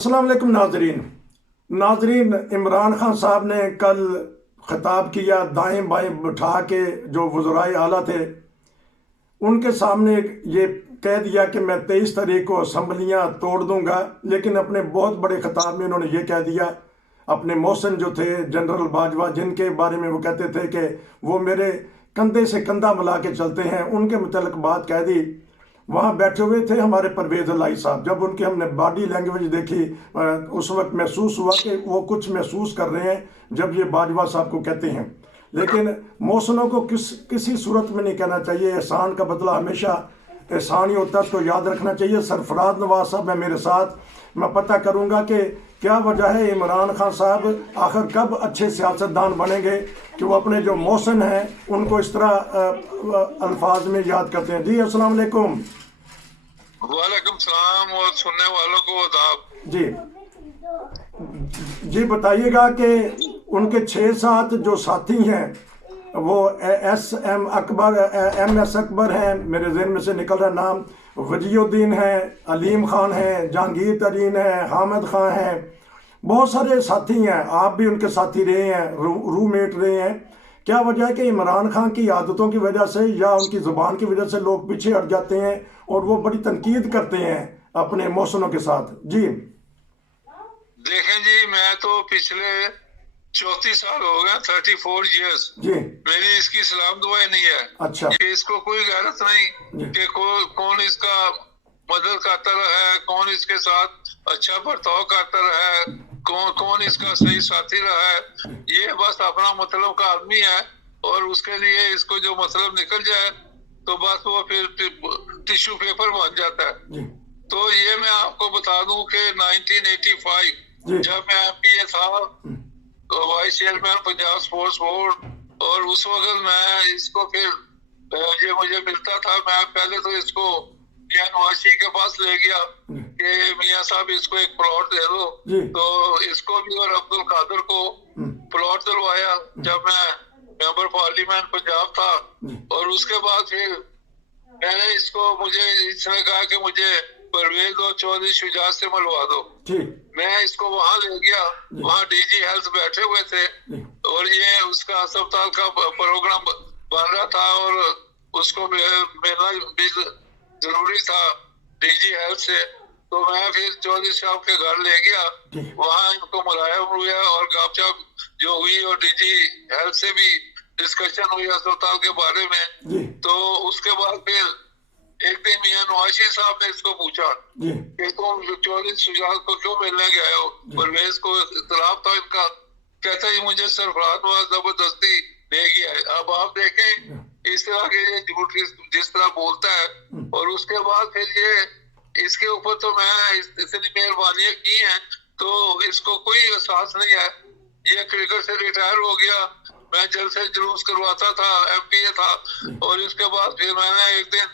अस्सलाम वालेकुम नाजरीन, इमरान खान साहब ने कल खिताब किया। दाएं बाएं बिठा के जो वज़राए आला थे उनके सामने ये कह दिया कि मैं 23 तारीख को असम्बलियाँ तोड़ दूंगा, लेकिन अपने बहुत बड़े खिताब में उन्होंने ये कह दिया। अपने मौसन जो थे जनरल बाजवा, जिनके बारे में वो कहते थे कि वो मेरे कंधे से कंधा मिला के चलते हैं, उनके मुतल्लिक बात कह दी। वहाँ बैठे हुए थे हमारे परवेज़ इलाही साहब। जब उनकी हमने बॉडी लैंग्वेज देखी, उस वक्त महसूस हुआ कि वो कुछ महसूस कर रहे हैं जब ये बाजवा साहब को कहते हैं। लेकिन मौसनों को किसी सूरत में नहीं कहना चाहिए। एहसान का बदला हमेशा एहसान ही होता है, तो याद रखना चाहिए। सरफराज नवाज साहब है मेरे साथ, मैं पता करूँगा कि क्या वजह है इमरान खान साहब आखिर कब अच्छे सियासतदान बनेंगे कि वो अपने जो मौसन हैं उनको इस तरह अल्फाज में याद करते हैं। जी अस्सलाम वालेकुम। वालेकुम सलाम और सुनने वालों को आदाब। जी बताइएगा कि उनके 6-7 जो साथी हैं वो एम एस अकबर हैं, मेरे ज़हन में से निकल रहा नाम, वजीउद्दीन हैं, अलीम खान हैं, जहांगीर तरीन हैं, हामिद खान हैं, बहुत सारे साथी हैं। आप भी उनके साथी रहे हैं, रूममेट रहे हैं। क्या वजह है कि इमरान खान की आदतों की वजह से या उनकी ज़ुबान की वजह से लोग पीछे हट जाते हैं और वो बड़ी तनकीद करते हैं अपने मौसनों के साथ? जी देखें जी, मैं तो पिछले 34 साल हो गए, 34 इयर्स जी, मेरी इसकी सलाम दुआएं नहीं है। अच्छा कि इसको कोई गैरत नहीं कि कौन इसका मदद करता रहा है, कौन इसके साथ अच्छा बर्ताव करता रहा है, कौन इसका सही साथी रहा है। ये बस अपना मतलब का आदमी है और उसके लिए इसको जो मतलब निकल जाए तो बस वो फिर टिश्यू पेपर बन जाता है। तो ये मैं आपको बता दूं कि 1985 जब मैं एमपीए था, तो vice chairman Punjab sports board, और उस वक्त मैं इसको फिर ये मुझे मिलता था, मैं पहले तो इसको मियां नवाशी के पास ले गया कि मियां साहब इसको एक प्लॉट दे दो। तो इसको भी और अब्दुल कादिर को प्लॉट दिलवाया जब मैं मेंबर पार्लियामेंट पंजाब था। और उसके बाद फिर मैंने इसने कहा कि मुझे परवेज और चौधरी शुजात से मिलवा दो। मैं इसको वहां ले गया, वहां डीजी हेल्थ बैठे हुए थे और ये उसका अस्पताल का प्रोग्राम बन रहा था और उसको मिलना भी जरूरी था डीजी हेल्थ से। तो मैं फिर चौधरी साहब के घर ले गया, वहां इनको मुलायम हुआ और गपशप जो हुई और डीजी हेल्थ से भी डिस्कशन हुई अस्पताल के बारे में। तो उसके बाद फिर एक दिन मियां नवाशी साहब ने इसको पूछा कि तुम चौधरी शुजात को क्यों मिलने गए हो, परवेज को इख्तिलाफ था इनका। कहता है मुझे सरफराज नवाज जबरदस्ती ले गया है। अब आप देखें इस तरह के ये झूठ जिस तरह बोलता है। और उसके बाद फिर ये इसके ऊपर तो मैं इतनी मेहरबानियां की हैं तो इसको कोई एहसास नहीं है। ये क्रिकेट से रिटायर हो गया, मैं जल्द से जुलूस करवाता था, एमपीए था। और इसके बाद फिर मैंने एक दिन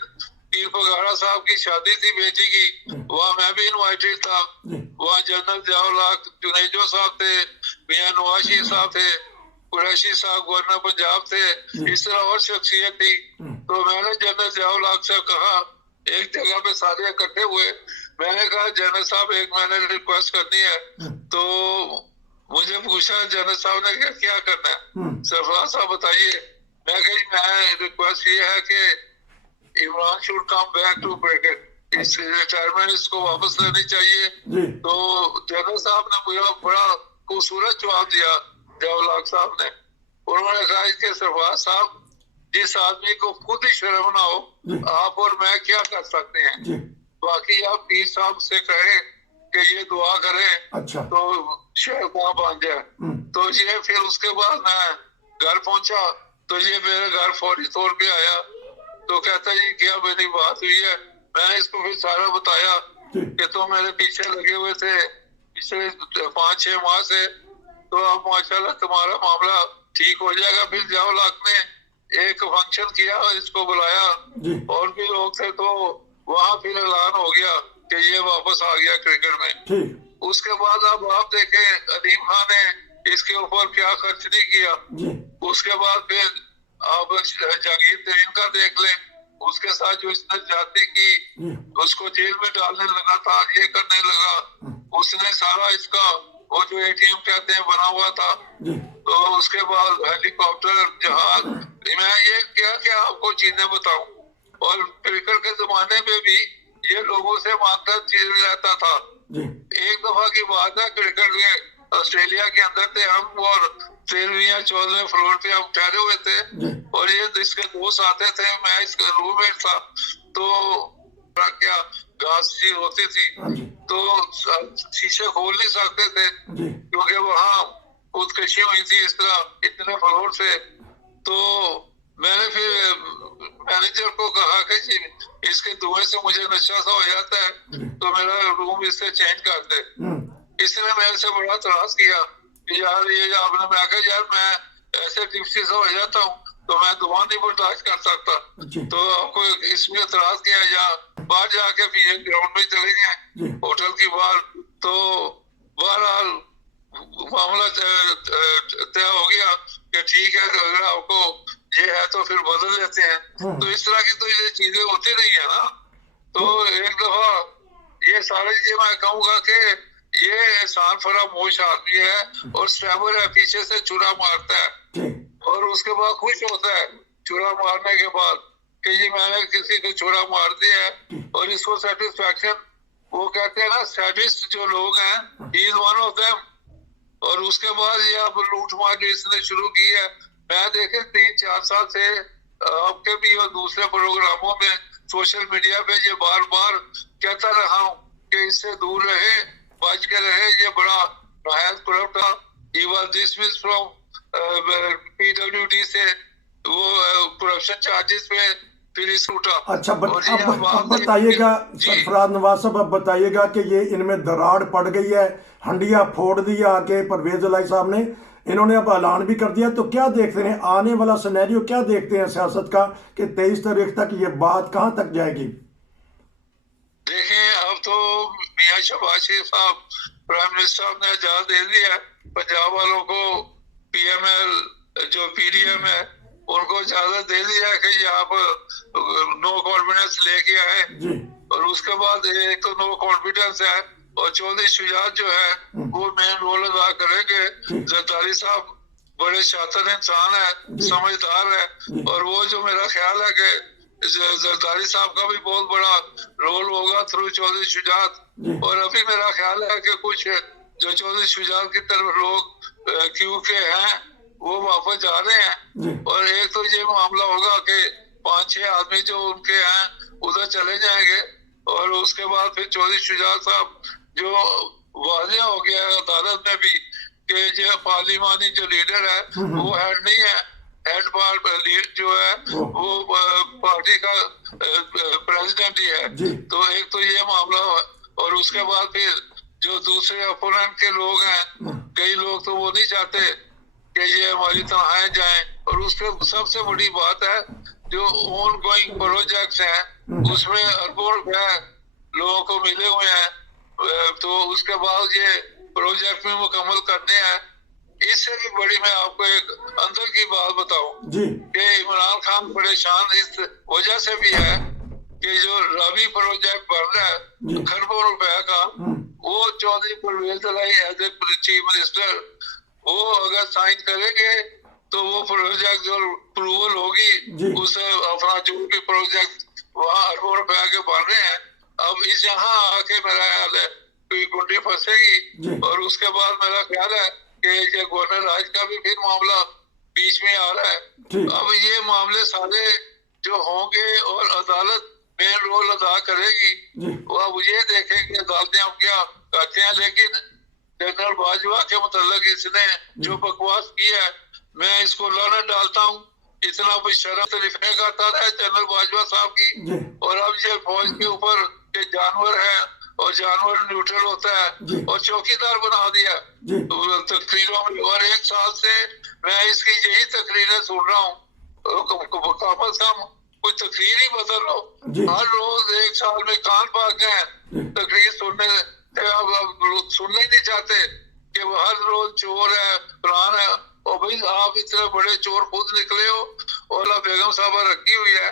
पीर फगाड़ा साहब की शादी थी बेटी की, वहाँ मैं भी इनवाइटेड था। वहाँ जनरल जियाउल-हक जुनेजो साहब थे, मियां नवाशी साहब थे, कुरैशी साहब गवर्नर पंजाब थे, इस तरह और शख्सियत थी। तो मैंने जनरल जियाउल-हक से कहा, एक जगह पे सारे इकट्ठे हुए, मैंने कहा जनरल साहब एक मैंने रिक्वेस्ट करनी है। तो मुझे पूछा जनरल साहब ने क्या करना है, सरफराज साहब बताइए। मैं रिक्वेस्ट ये है कि Imran should come back to cricket, इस रिटायरमेंट इसको वापस लेनी चाहिए। तो जनरल साहब ने मुझे बड़ा खूबसूरत जवाब दिया, जियाउल-हक साहब ने। उन्होंने कहा कि सरफराज साहब, जिस आदमी को खुद ही शर्म ना हो, आप और मैं क्या कर सकते हैं। बाकी आप पीर साहब से कहें कि ये दुआ करें, अच्छा, तो शायद वहाँ बन जाए। तो ये फिर उसके बाद मैं घर पहुंचा तो ये मेरे घर फौरी तौर पे आया। तो कहता है क्या मेरी बात हुई है। मैंने इसको फिर सारा बताया कि तुम मेरे पीछे लगे हुए थे पिछले 5-6 माह से, तो अब माशाल्लाह तुम्हारा मामला ठीक हो जाएगा। फिर जियाउल-हक ने एक फंक्शन किया, इसको बुलाया और भी लोग थे, तो वहाँ फिर ऐलान हो गया कि ये वापस आ गया क्रिकेट में। उसके बाद अब आप देखें अलीम खान ने इसके ऊपर क्या खर्च नहीं किया। उसके बाद फिर आप जहांगीर तरीन का देख लें, اس کے ساتھ جو اس نے جاتی کی، اس کو جیل میں ڈالنے لگا تھا، یہ کرنے لگا، اس نے سارا اس کا وہ جو ATM کہتے ہیں بنا ہوا تھا، تو اس کے بعد ہیلی کاپٹر، جہاز، میں یہ کیا آپ کو چیزیں بتاؤں. اور کرکٹ کے زمانے میں بھی یہ لوگوں سے مانگتا چیز رہتا تھا. ایک دفعہ کی بات ہے، کرکٹ میں آسٹریلیا کے اندر تھے ہم، اور 13ویں یا 14ویں فلور پہ ہم ٹھہرے ہوئے تھے، اور یہ اس کے دوست آتے تھے، میں اس کا روم میٹ تھا. تو کیا گھاس سی ہوتی تھی، تو شیشے کھول نہیں سکتے تھے کیونکہ وہاں خودکشی ہوئی تھی اس طرح اتنے فلور سے. تو میں نے پھر مینیجر کو کہا کہ جی اس کے دھوئیں سے مجھے نشہ سا ہو جاتا ہے، تو میرا روم اس سے چینج کر دے. اس نے میرے سے بڑا اعتراض کیا کہ یار یہ آپ نے، میں کہا یار میں ایسے ٹپسی سا ہو جاتا ہوں تو میں دعا نہیں برداشت کر سکتا. تو آپ کو اس میں اعتراض کیا، یا باہر جا کے پھر ایک گراؤنڈ میں چلے گئے ہوٹل کی باہر. تو بہرحال معاملہ طے ہو گیا کہ ٹھیک ہے اگر آپ کو یہ ہے تو پھر بدل لیتے ہیں. تو اس طرح کی تو یہ چیزیں ہوتی نہیں ہے نا. تو ایک دفعہ یہ سارے چیزیں میں کہوں گا کہ یہ احسان فراموش آدمی ہے اور سٹیبر ہے، پیچھے سے چورا مارتا ہے اور اس کے بعد خوش ہوتا ہے چورا مارنے کے بعد کہ جی میں نے کسی کو چورا مار دیا ہے. اور اس کو سیٹسفیکشن، وہ کہتے ہیں نا سیڈسٹ جو لوگ ہیں، ہی از ون آف دیم. اور اس کے بعد یہ اب لوٹ مار جو اس نے شروع کی ہے، میں دیکھے 3-4 سال سے آپ کے بھی اور دوسرے پروگراموں میں سوشل میڈیا پہ یہ بار بار کہتا رہا ہوں کہ اس سے دور رہے، بچ کے رہے. یہ بڑا نہایت کرپٹ تھا. He was dismissed from PWD سے، وہ کرپشن چارجز پہ پھر اس اٹھا. اچھا اب بتائیے گا سرفراز نواز صاحب، اب بتائیے گا کہ یہ ان میں دراڑ پڑ گئی ہے، ہنڈیا پھوڑ دیا کہ پرویز الہی صاحب نے، انہوں نے اب اعلان بھی کر دیا. تو کیا دیکھتے ہیں آنے والا سینیریو، کیا دیکھتے ہیں سیاست کا کہ 23 تاریخ تک یہ بات کہاں تک جائے گی؟ دیکھیں اب تو میاں شہباز شریف صاحب پرائم منسٹر صاحب نے اجازت دے دیا ہے پنجاب والوں کو، PML جو PDM ہے ان کو اجازت دے دیا ہے کہ یہ آپ نو کانفیڈنس لے کے آئے. اور اس کے بعد ایک تو نو کانفیڈنس ہے، اور چودھری شجاعت جو ہے وہ مین رول ادا کریں گے. زرداری صاحب بڑے شاطر انسان ہے، سمجھدار ہے، اور وہ جو میرا خیال ہے کہ زرداری صاحب کا بھی بہت بڑا رول ہوگا تھرو چودھری شجاعت. اور ابھی میرا خیال ہے کہ کچھ جو چودھری شجاعت کی طرف لوگ کیوں کے ہیں وہ واپس جا رہے ہیں. اور ایک تو یہ معاملہ ہوگا کہ 5-6 آدمی جو ان کے ہیں ادھر چلے جائیں گے. اور اس کے بعد پھر چودھری شجاعت صاحب جو واضح ہو گیا ہے عدالت میں بھی کہ یہ پارلیمانی جو لیڈر ہے وہ ہیڈ نہیں ہے، ہیڈ لیڈ جو ہے وہ پارٹی کا پریزیڈنٹ ہی ہے. تو ایک تو یہ معاملہ، اور اس کے بعد پھر جو دوسرے اپوننٹ کے لوگ ہیں، کئی لوگ تو وہ نہیں چاہتے کہ یہ ہماری تنہائیں جائیں. اور اس کے سب سے بڑی بات ہے جو آن گوئنگ پروجیکٹس ہیں اس میں اربوں روپے لوگوں کو ملے ہوئے ہیں. تو اس کے بعد یہ پروجیکٹ میں مکمل کرنے ہیں. اس سے بھی بڑی میں آپ کو ایک اندر کی بات بتاؤں کہ عمران خان پریشان اس وجہ سے بھی ہے کہ جو راوی پروجیکٹ بن رہا ہے کھربوں روپے کا، وہ چودھری پرویز الہی ایز اے چیف منسٹر وہ اگر سائن کریں گے تو وہ پروجیکٹ جو اپروول ہوگی اس افراچون بھی پروجیکٹ وہاں اربوں روپے کے بن رہے ہیں. اب اس یہاں آ کے میرا خیال ہے کوئی گنڈی پھنسے گی. اور اس کے بعد میرا خیال ہے کہ یہ گورنر راج کا بھی پھر معاملہ بیچ میں آ رہا ہے. اب یہ معاملے سارے جو ہوں گے اور عدالت مین رول ادا کرے گی، وہ اب یہ دیکھیں کہ عدالتیں اب کیا کرتے ہیں. لیکن جنرل باجوہ کے متعلق اس نے جو بکواس کی ہے، میں اس کو لعنت ڈالتا ہوں. اتنا شرف لکھنے کا تھا جنرل باجوہ صاحب کی، اور اب یہ فوج کے اوپر کہ جانور ہے اور جانور نیوٹرل ہوتا ہے اور چوکیدار بنا دیا تقریروں میں. اور 1 سال سے میں اس کی یہی تقریریں سن رہا ہوں. کم از کم کوئی تقریر ہی بدل لو. ہر روز 1 سال میں کان پاک گئے تقریر سننے، اب سننا ہی نہیں چاہتے کہ وہ ہر روز چور ہے پران ہے. اور بھائی آپ اتنے بڑے چور خود نکلے ہو، اور بیگم صاحبہ رکھی ہوئی ہے،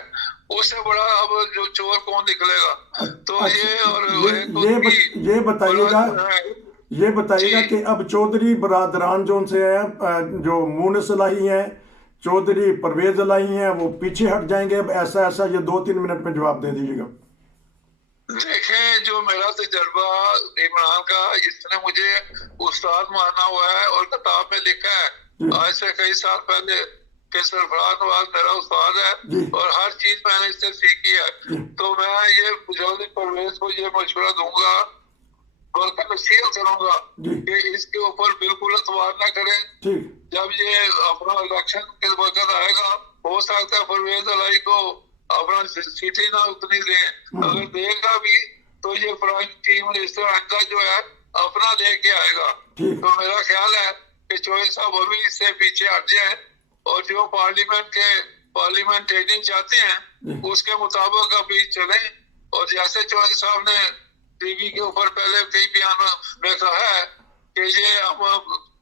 उससे बड़ा अब जो चोर कौन निकलेगा। तो अच्छा, ये और एक उनकी ये बताइएगा, बड़ा जो है, ये बताइएगा जी। कि अब चौधरी बरादरान जो उनसे हैं, जो मुनस इलाही हैं, चौधरी परवेज इलाही हैं, वो पीछे हट जाएंगे? अब ऐसा ये 2-3 मिनट में जवाब दे दीजिएगा। देखें, जो मेरा तजर्बा इमरान का, इसने मुझे उस्ताद माना हुआ है और किताब में लिखा है जी आज से कई साल पहले कि सरफराज नवाज मेरा उस्ताद है जी और हर चीज मैंने इससे सीखी है। जी तो मैं ये चौधरी परवेज को ये मशवरा दूंगा, बल्कि नसीहत करूंगा जी, कि इसके ऊपर बिल्कुल एतबार न करें। ठीक, जब ये अपना इलेक्शन के वक्त आएगा, हो सकता है परवेज इलाही को अपना सीटें ना उतनी दे, अगर देगा भी तो ये प्राइम चीफ मिनिस्टर आइंदा जो है अपना लेके आएगा। ठीक, तो मेरा ख्याल है कि चौधरी साहब अभी इससे पीछे हट जाए और जो पार्लियामेंटेरियन चाहते हैं जी उसके मुताबिक अभी चले। और जैसे चौधरी साहब ने टीवी के ऊपर पहले कई बयान में कहा है कि ये हम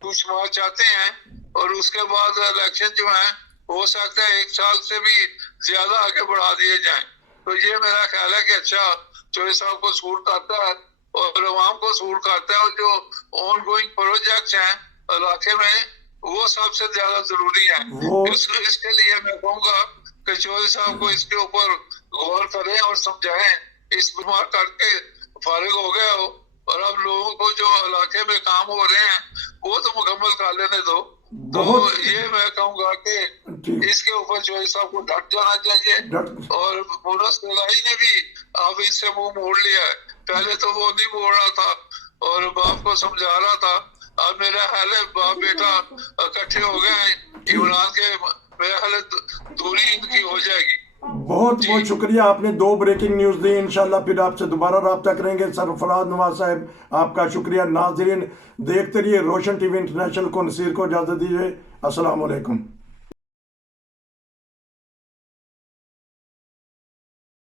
कुछ मार चाहते हैं और उसके बाद इलेक्शन जो है हो सकता है 1 साल से भी ज्यादा आगे बढ़ा दिए जाएं। तो ये मेरा ख्याल है कि अच्छा चौधरी साहब को सूट करता है और अवाम को सूट करता है, और जो ऑन गोइंग प्रोजेक्ट्स हैं इलाके में वो सबसे ज्यादा जरूरी है। वो इसके लिए मैं कहूँगा कि चौधरी साहब को इसके ऊपर गौर करें और समझाएं। इस बीमार करके फारिग हो गए हो और अब लोगों को जो इलाके में काम हो रहे हैं वो तो मुकम्मल कर लेने दो। तो बहुत ये मैं कहूँगा कि ठीक, इसके ऊपर चौधरी साहब को डट जाना चाहिए। डट और मुनस इलाही ने भी अब इससे मुंह मोड़ लिया है, पहले तो वो नहीं मोड़ रहा था और बाप को समझा रहा था। अब मेरा ख्याल है बाप बेटा इकट्ठे हो गए हैं इमरान के, मेरा ख्याल है दूरी इनकी हो जाएगी। बहुत बहुत शुक्रिया, आपने 2 ब्रेकिंग न्यूज़ दी। इंशाल्लाह फिर आपसे दोबारा रब्ता करेंगे। सरफराज नवाज साहब, आपका शुक्रिया। नाज़रीन, देखते रहिए रोशन टीवी इंटरनेशनल को। नसीर को इजाज़त दीजिए। अस्सलाम वालेकुम।